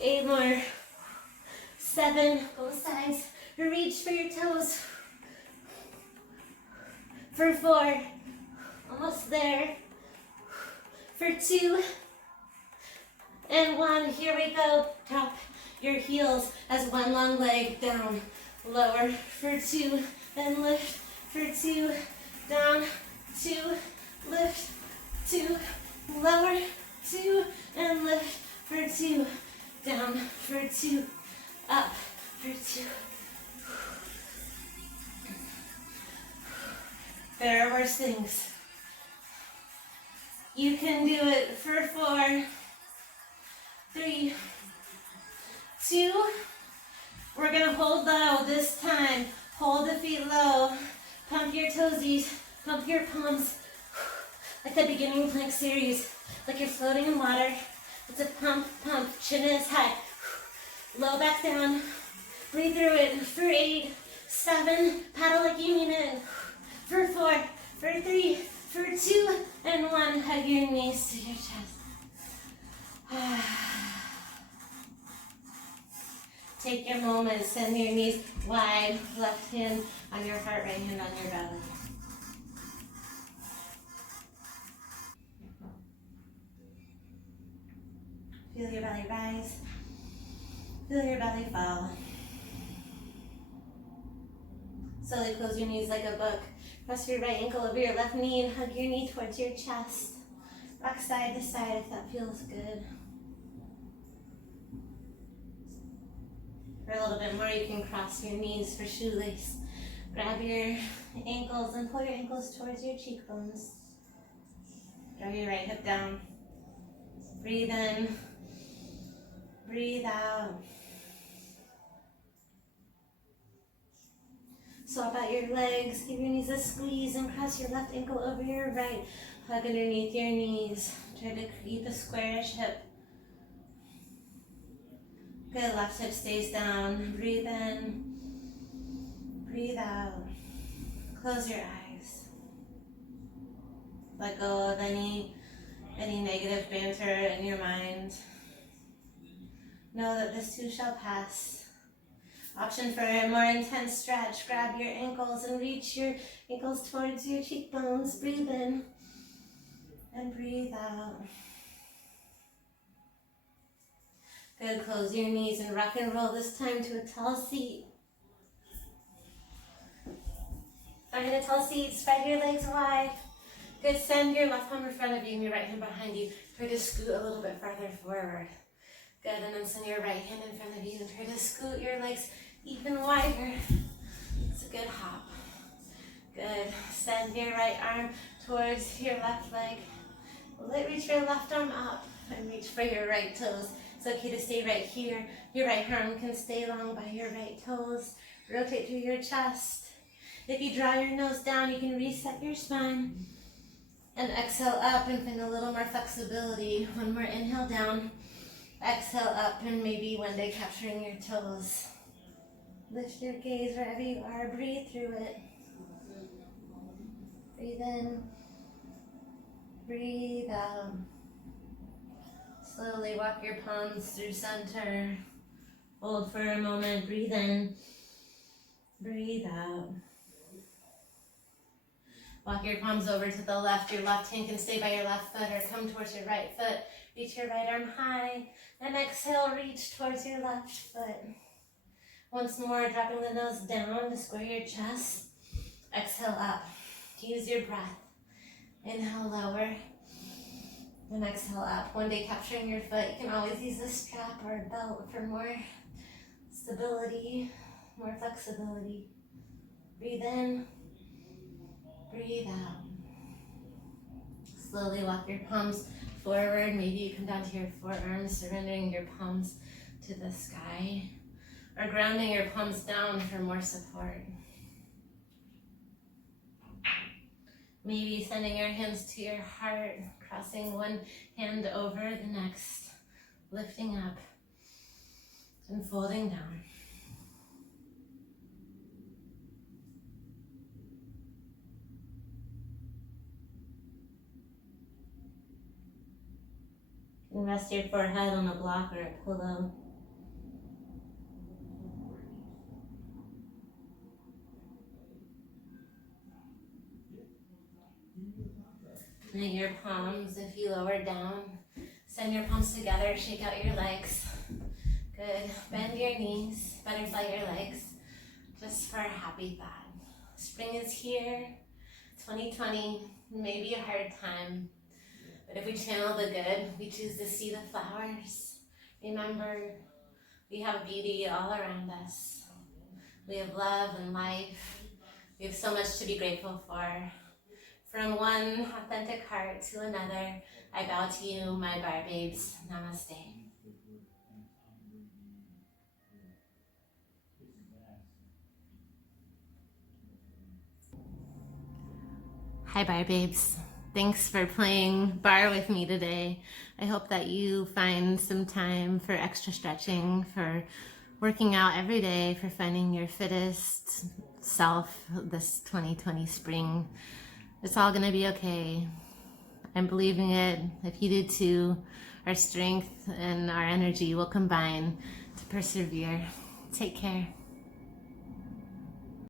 8 more. 7, both sides. Reach for your toes. For 4, almost there. For 2, and 1. Here we go. Drop your heels as one long leg down. Lower for 2, and lift for 2, down, 2, lift, 2, lower, 2, and lift for 2, down for 2, up for 2. There are worse things. You can do it for 4, 3, 2. We're gonna hold low this time. Hold the feet low. Pump your toesies. Pump your palms. Like the beginning plank series. Like you're floating in water. It's a pump, pump. Chin is high. Low back down. Breathe through it. For 8, 7. Paddle like you mean it. For 4, for 3, for 2, and 1. Hug your knees to your chest. Take your moment. Send your knees wide. Left hand on your heart, right hand on your belly. Feel your belly rise. Feel your belly fall. Slowly close your knees like a book. Press your right ankle over your left knee and hug your knee towards your chest. Rock side to side if that feels good. For a little bit more, you can cross your knees for shoelace. Grab your ankles and pull your ankles towards your cheekbones. Draw your right hip down. Breathe in. Breathe out. Swap out your legs. Give your knees a squeeze and cross your left ankle over your right. Hug underneath your knees. Try to keep a squarish hip. Good, left hip stays down. Breathe in. Breathe out. Close your eyes. Let go of any negative banter in your mind. Know that this too shall pass. Option for a more intense stretch. Grab your ankles and reach your ankles towards your cheekbones. Breathe in and breathe out. Good, close your knees and rock and roll this time to a tall seat. Find a tall seat, spread your legs wide. Good, send your left arm in front of you and your right hand behind you. Try to scoot a little bit farther forward. Good, and then send your right hand in front of you and try to scoot your legs even wider. It's a good hop. Good, send your right arm towards your left leg. Reach your left arm up and reach for your right toes. It's okay to stay right here. Your right arm can stay long by your right toes. Rotate through your chest. If you draw your nose down, you can reset your spine. And exhale up and find a little more flexibility. One more inhale down. Exhale up and maybe one day capturing your toes. Lift your gaze wherever you are. Breathe through it. Breathe in. Breathe out. Slowly walk your palms through center. Hold for a moment. Breathe in. Breathe out. Walk your palms over to the left. Your left hand can stay by your left foot or come towards your right foot. Reach your right arm high. And exhale, reach towards your left foot. Once more, dropping the nose down to square your chest. Exhale up. Use your breath. Inhale, lower. And exhale up. One day capturing your foot. You can always use a strap or a belt for more stability, more flexibility. Breathe in. Breathe out. Slowly walk your palms forward. Maybe you come down to your forearms, surrendering your palms to the sky, or grounding your palms down for more support. Maybe sending your hands to your heart, crossing one hand over the next, lifting up and folding down. And rest your forehead on a block or a pillow. And your palms, if you lower down, send your palms together, shake out your legs. Good. Bend your knees, butterfly your legs, just for a happy thought. Spring is here, 2020, maybe a hard time, but if we channel the good, we choose to see the flowers. Remember, we have beauty all around us. We have love and life. We have so much to be grateful for. From one authentic heart to another, I bow to you, my Barre babes. Namaste. Hi, Barre babes. Thanks for playing Barre with me today. I hope that you find some time for extra stretching, for working out every day, for finding your fittest self this 2020 spring. It's all gonna be okay. I'm believing it. If you do too, our strength and our energy will combine to persevere. Take care.